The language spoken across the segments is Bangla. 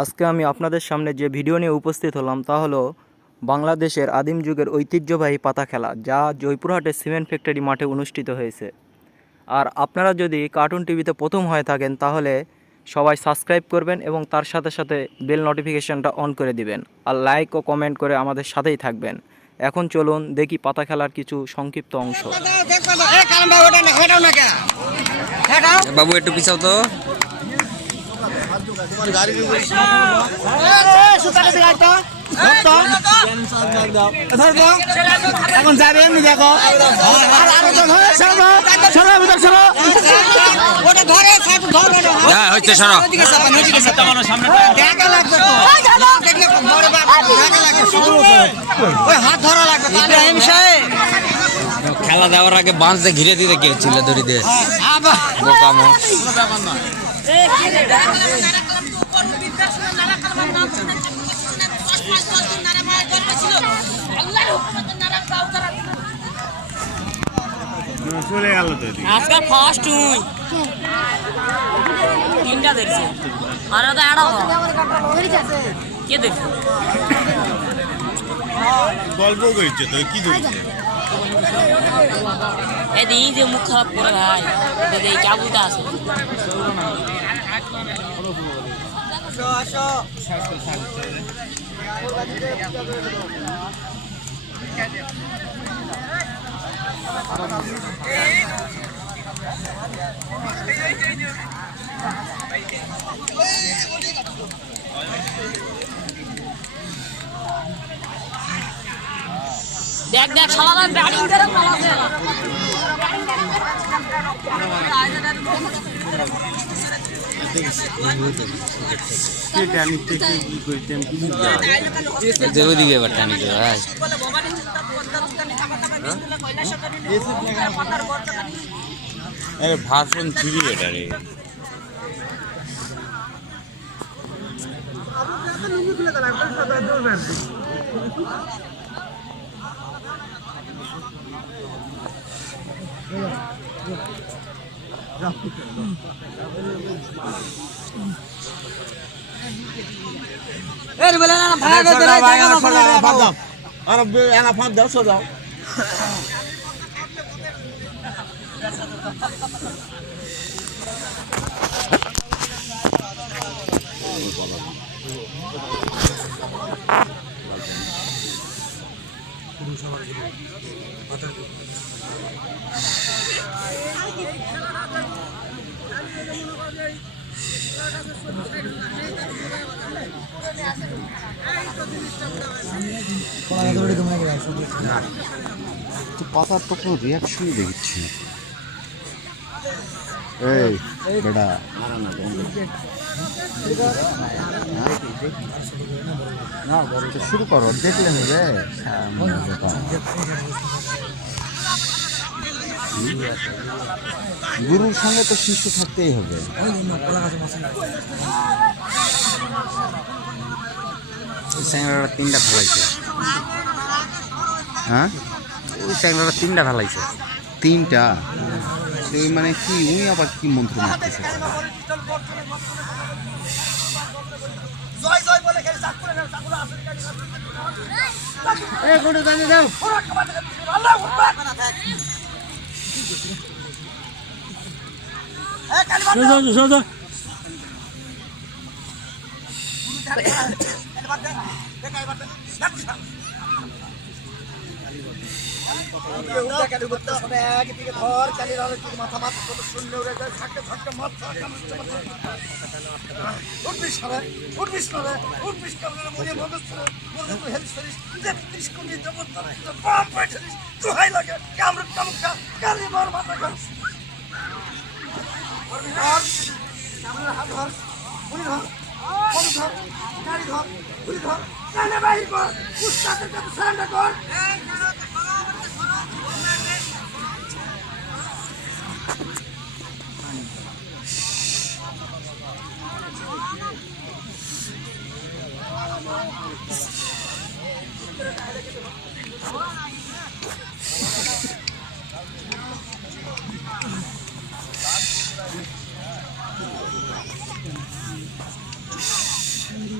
আজকে আমি আপনাদের সামনে যে ভিডিও নিয়ে উপস্থিত হলাম তা হলো বাংলাদেশের আদিম যুগের ঐতিহ্যবাহী পাতা খেলা যা জয়পুরহাটের সিমেন্ট ফ্যাক্টরি মাঠে অনুষ্ঠিত হয়েছে। আর আপনারা যদি কার্টুন টিভিতে প্রথম হয়ে থাকেন তাহলে সবাই সাবস্ক্রাইব করবেন এবং তার সাথে সাথে বেল নোটিফিকেশনটা অন করে দিবেন আর লাইক ও কমেন্ট করে আমাদের সাথেই থাকবেন। এখন চলুন দেখি পাতা খেলার কিছু সংক্ষিপ্ত অংশ। বাবু একটু পিছাও তো। এখন যাবে এমনি দেখো আর আরও জন সরো সরো ওটা ধরে সাইড ধরে হচ্ছে সরো হাত ধরা লাগবে খেলা দেওয়ার আগে বাঁশ দিয়ে ঘিরে দিতে কে ছিল দড়ি দিয়ে? আবার বোকামো আজকে ফার্স্ট তুই তিনটা দেখছি আর এড়াও কে দেখছি গল্প করছে তো কি ধরছে? এই যে মুখ খারাপ করে ভাই এই কাবুটা আছে। দেখ দেখ সালাদান ব্যাটিং করে পালাছে যে ওইদিকে এবার টানি তো ভাই। ভাষণ থ্রি এটা রে। এর বলে না ভাগ জায়গা না ফেলে দাও। আর এনা ফাঁদ দাও সোজাও পাতার তো কোনো রিয়াকশনই দেখছি না। এই বেটা। না শুরু করো দেখলেন রে গুরুর সঙ্গে তো শিষ্য থাকতেই হবে। স্যাংরাটা তিনটা ফেলাইছে। হ্যাঁ? ওই স্যাংরাটা তিনটা ফেলাইছে। তিনটা? তুই মানে কি উনি আবার কি মন্ত্র মারতেছে? এ জানি দাও। মাথা মাথা কত শূন্য উড়ে যায় থাকতে থাকতে মাথা উঠবিস হবে উঠবিস হবে উঠবিস করলে মনে মগজ করে মনে হেল্প করিস তেত্রিশ হাত ধর গুলি ধর ধর গাড়ি ধর গুলি ধর বাহির কর উস্তাদের কাছে সারেন্ডার কর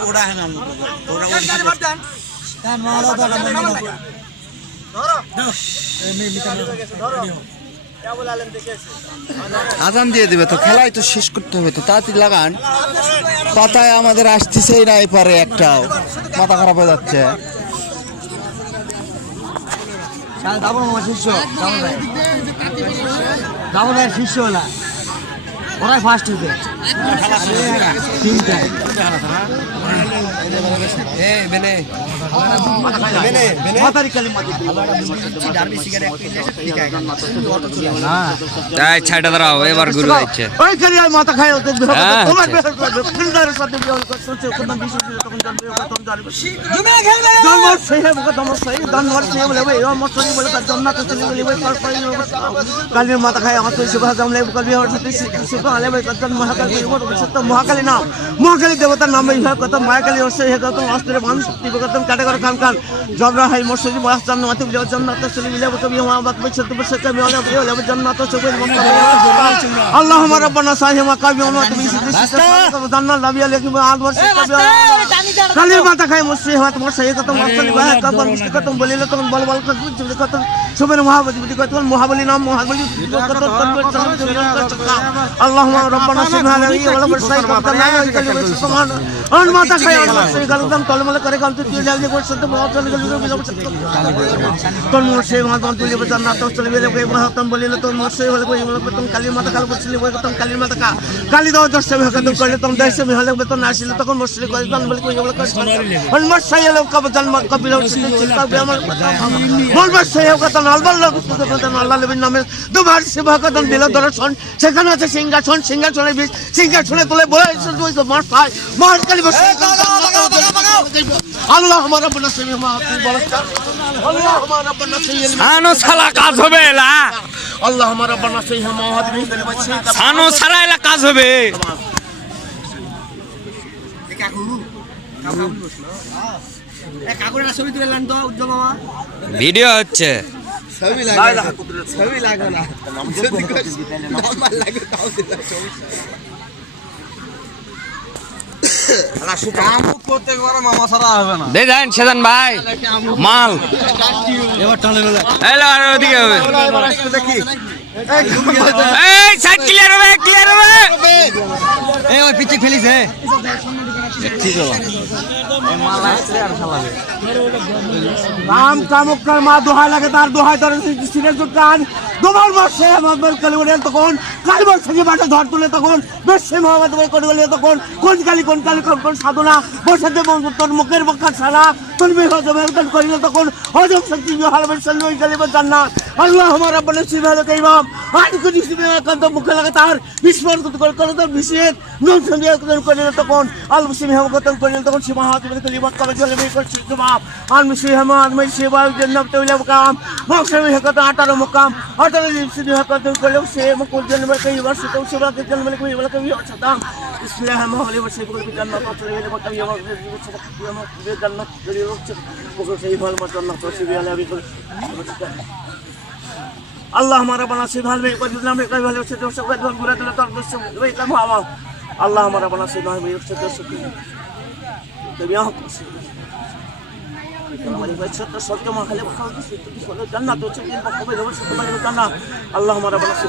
ওটা আজান দিয়ে দিবে তো, খেলাই তো শেষ করতে হবে তো, তাড়াতাড়ি লাগান। পাতায় আমাদের আসতেছেই নাই পারে একটাও। মাথা খারাপ হয়ে যাচ্ছে। শিষ্য শিষ্য হলা। ওরাই ফার্স্ট হইবে তিনটায়। তাই ছাইটা দাঁড়াও এবার গুরু যাচ্ছে ওই খালি আর মাথা খায় ওদের হবে। হ্যাঁ, তোমার করবে ফিল্ডারের সাথে বিয়ে করছে কোন বিশ তখন জানবে তখন জানবে। সেই হবে জন্ম সেই জন্ম সেই বলে ভাই আমার সরি বলে তার জন্নাত চলে ভাই কালীর মাথা খায় আমার তো জামলে মহাকালী নাম। মহাকালী দেবতার নাম ইহা কত মায়াকালী অস্ত্র ইহা কত অস্ত্রে বান শক্তি কতম কাটাগর খান খান। জবরা হাই মসজি মহাসান্ন মাতি বিলে জন্নাত সুলি বিলে বকবি মা বাকবি সত্য বসকে মিওলা বিলে লেব জন্নাত সুবুল আল্লাহুম্মা রাব্বানা সাহি মা কাবি ওয়া তুমি সিদ্ধি সিদ্ধি জান্নাত লাবিয়া লেকি আল বর্ষ কালী মাতা খাই মসজি হাত মসজি কত মসজি বাহ কত মিষ্টি কত বলিলে তখন বল বল কত সুবের মহাবলী কত মহাবলী নাম মহাবলী আল্লাহ اللهم ربنا سبحان الذي ولم يشرك ربنا ويكلم سبحان ان ما تخيل الله سي غلطان كلمه করে কাল তুই তুই যাবে করে সত্য মহৎ চলে গেল বিলব তোর মোর্শে মহাতম তুই বেতন না তো চলে গেল কই মহাতম বলিল তোর মোর্শে হলে কই বলব তোম কালী মাতা কাল বলছিলি কই তোম কালী মাতা কা কালী দাও দশ সময় হকাত করলে তোম দশ সময় হলে বেতন না আসিল তখন মোর্শে কই জান বলি কই বলব অন মোর্শে হলে কব জান মত কবিল চিন্তা বে আমার মন মোর্শে হকাত আলবাল লোক আল্লাহ নবীর নামে দুবার সেবা কতন দিল দর্শন সেখানে আছে সিংহাসন সিংহাসনের বীজ সিংহাসনে তোলে বলে তুই তো মার খায় মার কালী বসে আল্লাহ আমার রব্বনা সাইয়্যিদ মা তুই বল আল্লাহ আমার রব্বনা সাইয়্যিদ সানো সালা কাজ হবে এলা। আল্লাহ আমার রব্বনা সাইয়্যিদ মা হাত বাচ্চা সানো সালা এলা কাজ হবে। তুলে ভিডিও হচ্ছে। ছবি লাগে না ছবি লাগে না। নরমাল লাগে তাও দিলা দে দেন সেদান ভাই মাল। ওদিকে হবে। এই সাইড ক্লিয়ার হবে ক্লিয়ার হবে। এই ওই পিচি ফেলিছে রাম কামকার মা দোহাই লাগে, তার দোহাই ধরে সিরিয়াস কান তোমার মাসে আমার কালী বলে তখন, কালী থেকে বাটা ধর তুলে তখন, বেশি মোহাম্মদ বলে করে বলে তখন, কোন কালী কোন কালী, কোন কোন সাধনা বসে দেব তোর মুখের বক্কা তোর মেয়ে হজম একদম করিল তখন, হজম শক্তি হালবেন সাল্লু কালী জান্নাত আল্লাহ আমার বলে শিব হলো ইমাম। আজ কোটি শিব একান্ত মুখে লাগে তার বিস্মরণ করে করে তার বিশেষ করিল তখন। يصفون المسلمين هم قتل كل يلتقون شبهات من كل مكة من كل ميكل شباب المسلمين هم أدمي شباب جنة تولى مقام مقصمي هكذا عطر مقام عطر المسلمين هكذا كل شيء مقول جنة ملك يورس تو شباب جنة ملك يورس يورس تام بسم الله ما هلي ورس يقول جنة قتل يلي مقام يورس يورس جنة يورس وكل شيء مال مجنة ترسي بيا لبي كل اللهم ربنا سبحانه وتعالى قد لم يقبل وسد وسد وسد وسد وسد وسد وسد আল্লাহ আমার আবার সেই নয় আল্লাহ আমার আবার সেই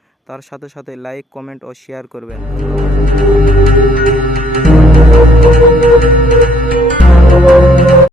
তার সাথে সাথে লাইক কমেন্ট ও শেয়ার করবেন।